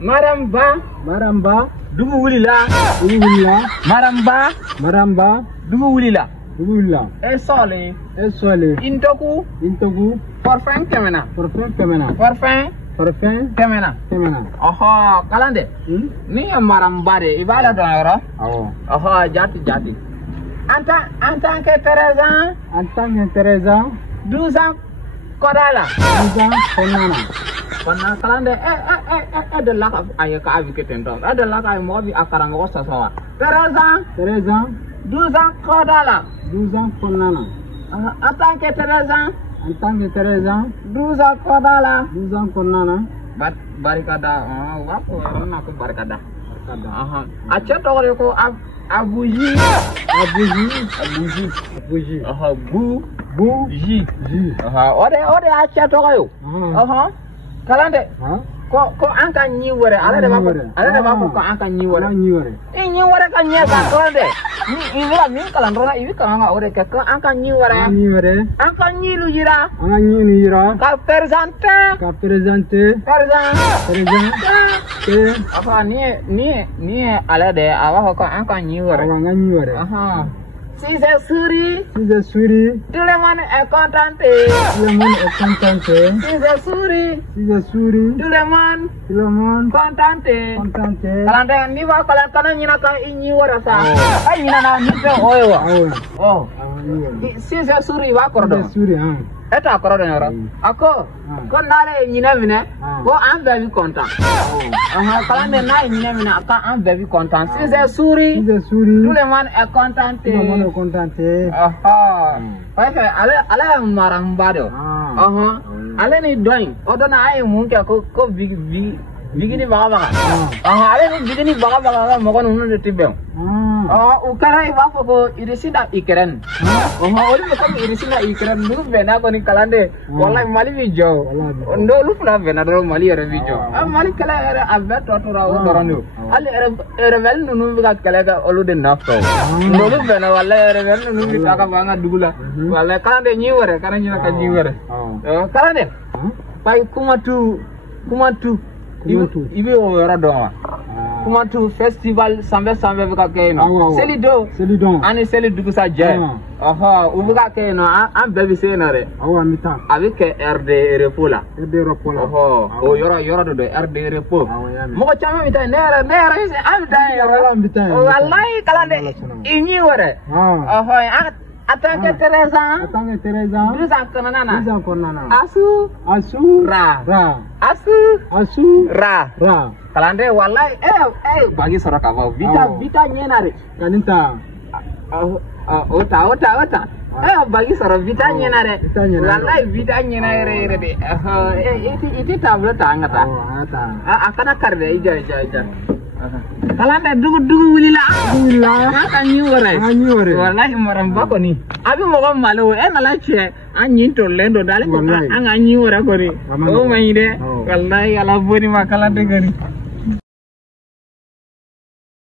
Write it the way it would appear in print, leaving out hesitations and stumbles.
Maramba. Dugu wulila. Maramba. Dugu wulila. Esole. Intoku. Parfum kemena. Aha, kalande. Ni maramba de ibala donora. Aha, jati. Anta ke Teresa. 12 ans kodala. 12 ans konana. Pana kalande de la ayaka aviketen don. De la ay mo bi akaranga wasa sawa. Teresa 12 ans kodala. 12 ans konana. En tant que Teresa 12 ans kodala. Barikada. Wapo na ko barikada. Aha. Acha to ko abuji. Aha, buji. Aha, ode acha to yo. Aha. Kalande. Ko anka nyiwore ala de ba ko anka nyiwore. Nyiwore kan nya ka kalande. Ni ila min kalandora ibi kanga ode ka anka nyiwore. Anka nyilu jira. Ka presente. Apa ni ala de awa ko anka nyiwore. Aha. Si c'est suri. Tout le monde est content. Si c'est suri. Tout le monde content. Kalande ni wa kana nyina ka inyi wara sa. Ai nyina na ni pe oyo. Oh. Si c'est suri wa kordo. Eta kordo nyoro. Ako ko nale nyina mine. Ko am very content. Aha, kalande na nyina mine aka am very content. Si c'est suri. Tout le monde est content. Aha. Pakai ala maramba do. Aha. Ale ni doing. Odona ay munke ko bigini baga. Aha, ale ni bigini baga mo ko nunu tibe. Ukara iba ko irisida ikeren. Aha, ori ko irisida ikeren nu bena ko ni kalande. Wallahi mali bijo. Ndo lu fula bena do mali ere bijo. Mali kala ere abet to ra o doranu. Ali ere mel nunu biga kala ga olu de nafto. Ndo lu bena wallahi ere mel nunu biga ka banga dugula. Wallahi kalande nyiwore kana nyina ka nyiwore. Kalande. Pai kumatu. Ibi o yoro do. Kumatu festival sambe bika keno. Selido. Ani selidu sa je. Aha, ubuka keno an bebi senare. Awa mita. Avec RD Repola. Oho, o yoro do RD Repo. Mo chama mita nere am da. Wallahi kalande inyi wore. Aha, atake Teresa. 12 ans konana. Asu. Ra. Kalande wallahi bagi soraka ba vita nyenare kaninta ota bagi soro vita nyenare wallahi vita nyenare de iti tablet angata akana karde ija kalande dugu wulila kan nyiwore wallahi maramba ko ni abi mo ko malo la che anyin to lendo dale ko an nyiwore ko ni o mayide wallahi ala boni ma kalande gani